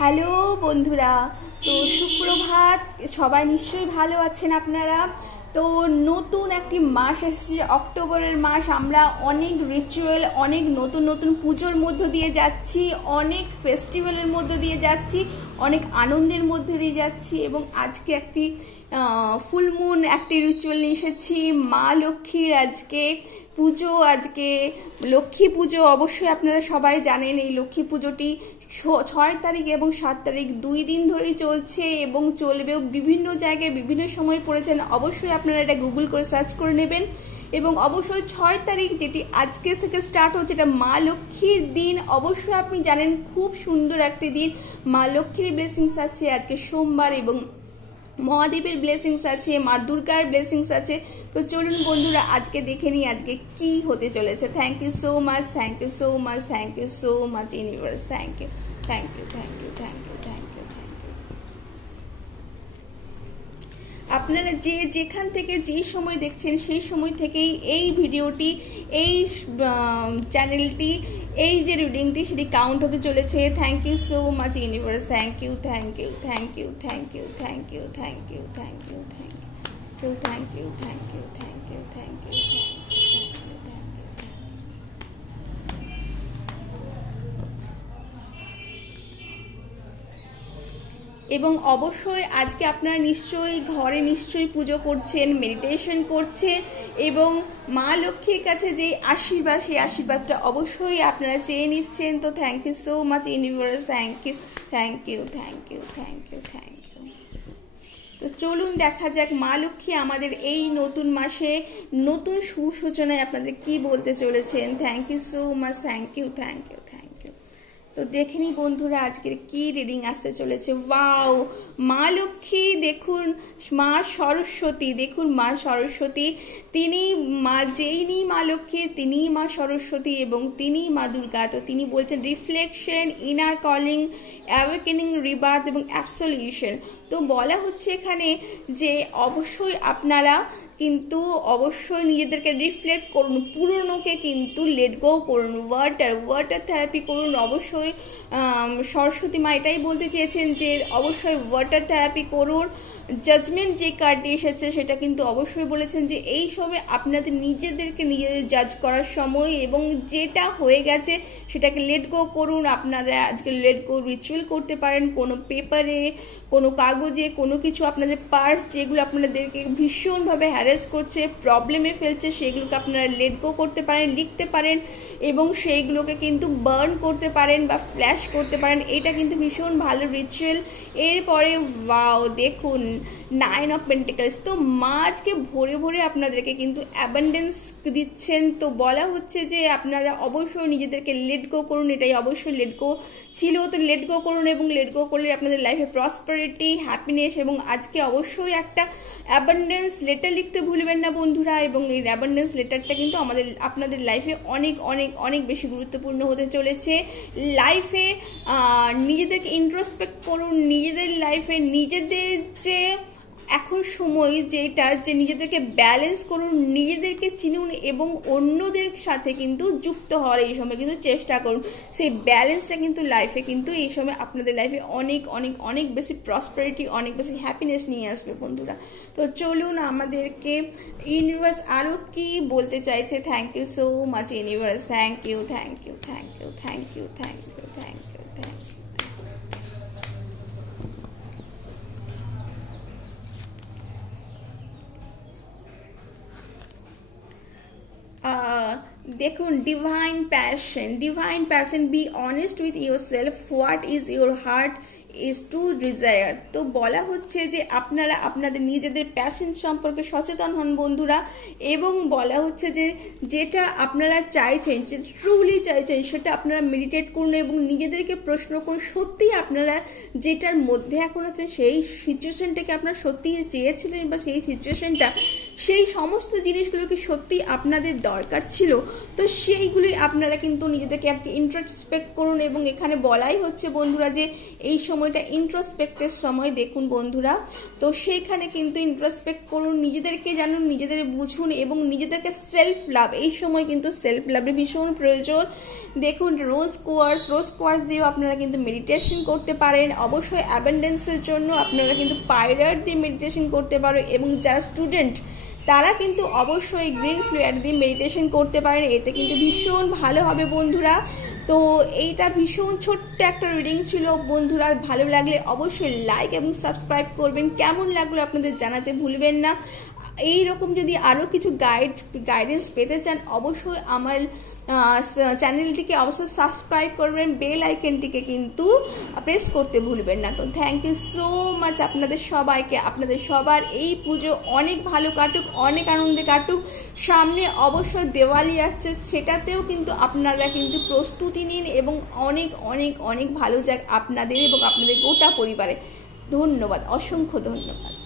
Hello বন্ধুরা, তো সুপ্রভাত। সবাই নিশ্চয়ই ভালো আছেন আপনারা। তো নতুন একটি মাস এসেছে, অক্টোবরের মাস। আমরা অনেক রিচুয়াল, অনেক নতুন নতুন পুজোর মধ্য দিয়ে যাচ্ছি, অনেক ফেস্টিভ্যালের মধ্য দিয়ে যাচ্ছি, অনেক আনন্দের মধ্যে দিয়ে যাচ্ছি। এবং আজকে একটি ফুল মুন একটি রিচুয়াল নিয়ে এসেছি। মা লক্ষ্মীর আজকে পুজো, আজকে লক্ষ্মী পুজো। অবশ্যই আপনারা সবাই জানেন এই লক্ষ্মী পুজোটি 6 তারিখ এবং 7 তারিখ 2 দিন ধরেই চলছে এবং চলবেও। বিভিন্ন জায়গায় বিভিন্ন সময় পড়েছেন, অবশ্যই আপনারা এটা গুগল করে সার্চ করে নেবেন। এবং অবশ্যই 6 তারিখ যেটি আজকে থেকে স্টার্ট হচ্ছে, এটা মা লক্ষ্মীর দিন। অবশ্যই আপনি জানেন খুব সুন্দর একটি দিন, মা লক্ষ্মীর ব্লেসিংস আছে আজকে সোমবার, এবং মহাদেবের ব্লেসিংস আছে, মা দুর্গার ব্লেসিংস আছে। তো চলুন বন্ধুরা আজকে দেখে নিই আজকে কি হতে চলেছে। Thank you so much, thank you so much, thank you so much universe. Thank you, thank you, thank you, thank you, thank you, thank you. আপনারা যে যেখান থেকে যেই সময় দেখছেন সেই সময় থেকেই এই ভিডিওটি, এই চ্যানেলটি, এই যে রিডিংটি সেটি কাউন্ট হতে চলেছে। Thank you so much universe. Thank you, thank you, thank you, thank you, thank you, thank you, thank you, thank you, thank you, thank you, thank you, thank you, এবং অবশ্যই আজকে আপনারা নিশ্চয়ই ঘরে নিশ্চয়ই পুজো করছেন, মেডিটেশন করছেন, এবং মা লক্ষ্মীর কাছে যে আশীর্বাদ, সেই আশীর্বাদটা অবশ্যই আপনারা চেয়ে নিচ্ছেন। তো thank you so much universe. Thank you, thank you, thank you, thank you, thank you. তো চলুন দেখা যাক মা লক্ষ্মী আমাদের এই নতুন মাসে নতুন সুসূচনায় আপনাদের কি বলতে চলেছেন। Thank you so much, thank you, thank you, thank you. তো দেখে নিই বন্ধুরা আজকের কি রিডিং আসতে চলেছে। ওয়াও, মা লক্ষ্মী দেখুন, মা সরস্বতী দেখুন, মা সরস্বতী তিনি যেইনি মা লক্ষ্মী তিনিই মা সরস্বতী এবং তিনিই মা দুর্গা। তো তিনি বলছেন reflection, inner calling, awakening, rebirth এবং অ্যাবসলিউশন। তো বলা হচ্ছে এখানে যে অবশ্যই আপনারা কিন্তু অবশ্যই নিজেদেরকে রিফ্লেক্ট করুন, পুরনোকে কিন্তু লেট গো করুন, ওয়াটার থেরাপি করুন। অবশ্যই সরস্বতী মা এটাই বলতে চেয়েছেন যে অবশ্যই ওয়াটার থেরাপি করুন। জাজমেন্ট যে কার্ডটি এসেছে সেটা কিন্তু অবশ্যই বলেছেন যে এই সময় আপনাদের নিজেদেরকে নিজেদের জাজ করার সময়, এবং যেটা হয়ে গেছে সেটাকে লেট গো করুন। আপনারা আজকে লেট গো রিচুয়াল করতে পারেন, কোনো পেপারে, কোনো কাগজে, কোনো কিছু আপনাদের পার্স যেগুলো আপনাদেরকে ভীষণভাবে হ্যারাস করছে, প্রবলেমে ফেলছে, সেগুলোকে আপনারা লেট গো করতে পারেন, লিখতে পারেন, এবং সেইগুলোকে কিন্তু বার্ন করতে পারেন বা ফ্ল্যাশ করতে পারেন। এটা কিন্তু ভীষণ ভালো রিচুয়াল। এরপরে ওয়াও দেখুন 9 অফ পেন্টিকলস। তো মা আজকে ভরে ভরে আপনাদেরকে কিন্তু অ্যাবান্ডেন্স দিচ্ছেন। তো বলা হচ্ছে যে আপনারা অবশ্যই নিজেদেরকে লেট গো করুন। এটাই অবশ্যই লেট গো ছিল, তো লেট গো করুন, এবং লেট গো করলে আপনাদের লাইফে প্রসপারিটি, হ্যাপিনেস, এবং আজকে অবশ্যই একটা অ্যাবান্ডেন্স লেটার লিখতে ভুলবেন না বন্ধুরা। এবং এই অ্যাবান্ডেন্স লেটারটা কিন্তু আপনাদের লাইফে অনেক অনেক অনেক বেশি গুরুত্বপূর্ণ হতে চলেছে। লাইফে নিজেদেরকে ইন্ট্রোস্পেক্ট করুন, নিজেদের লাইফে নিজেদের যে এখন সময় যেটা, যে নিজেদেরকে ব্যালেন্স করুন, নিজেদেরকে চিনুন, এবং অন্যদের সাথে কিন্তু যুক্ত হওয়ার এই সময় কিন্তু চেষ্টা করুন। সেই ব্যালেন্সটা কিন্তু লাইফে কিন্তু এই সময় আপনাদের লাইফে অনেক অনেক অনেক বেশি প্রসপারিটি, অনেক বেশি হ্যাপিনেস নিয়ে আসবে বন্ধুরা। তো চলুন আমাদেরকে ইউনিভার্স আরও কি বলতে চাইছে। Thank you so much universe. Thank you, thank you, thank you, thank you, thank you, thank you, thank you. দেখুন divine passion, be honest with your self, what is your heart is to desire. তো বলা হচ্ছে যে আপনারা আপনাদের নিজেদের passion সম্পর্কে সচেতন হন বন্ধুরা, এবং বলা হচ্ছে যে যেটা আপনারা চাইছেন, যে ট্রুলি চাইছেন, সেটা আপনারা মেডিটেট করুন এবং নিজেদেরকে প্রশ্ন করুন সত্যিই আপনারা যেটার মধ্যে এখন আছেন সেই সিচুয়েশনটাকে আপনারা সত্যিই চেয়েছিলেন, বা সেই সিচুয়েশনটা সেই সমস্ত জিনিসগুলো কি সত্যি আপনাদের দরকার ছিল? তো সেইগুলি আপনারা কিন্তু নিজেদেরকে আজকে ইন্ট্রোস্পেক্ট করুন। এবং এখানে বলাই হচ্ছে বন্ধুরা যে এই সময়টা ইন্ট্রোস্পেক্টের সময়, দেখুন বন্ধুরা, তো সেইখানে কিন্তু ইন্ট্রোস্পেক্ট করুন, নিজেদেরকে জানুন, নিজেদের বুঝুন এবং নিজেদেরকে সেলফ লাভ, এই সময় কিন্তু সেলফ লাভের ভীষণ প্রয়োজন। দেখুন রোজ কোয়ার্স দিয়েও আপনারা কিন্তু মেডিটেশন করতে পারেন। অবশ্যই অ্যাবেন্ডেন্সের জন্য আপনারা কিন্তু পাইরাইট দিয়ে মেডিটেশন করতে পারেন। এবং যারা স্টুডেন্ট তারা কিন্তু অবশ্যই গ্রিন ফ্লুইড দিয়ে মেডিটেশন করতে পারেন, এতে কিন্তু ভীষণ ভালো হবে বন্ধুরা। তো এইটা ভীষণ ছোট্ট একটা রিডিং ছিল বন্ধুরা। ভালো লাগলে অবশ্যই লাইক এবং সাবস্ক্রাইব করবেন। কেমন লাগলো আপনাদের জানাতে ভুলবেন না। এই রকম যদি আরও কিছু গাইডেন্স পেতে চান অবশ্যই আমার চ্যানেলটিকে অবশ্যই সাবস্ক্রাইব করবেন, বেল আইকনটিকে কিন্তু প্রেস করতে ভুলবেন না। তো থ্যাংক ইউ সো মাচ আপনাদের সবাইকে। আপনাদের সবার এই পুজো অনেক ভালো কাটুক, অনেক আনন্দে কাটুক। সামনে অবশ্যই দেওয়ালি আসছে, সেটাতেও কিন্তু আপনারা কিন্তু প্রস্তুতি নিন এবং অনেক অনেক অনেক ভালো যাক আপনাদের এবং আপনাদের গোটা পরিবারে। ধন্যবাদ, অসংখ্য ধন্যবাদ।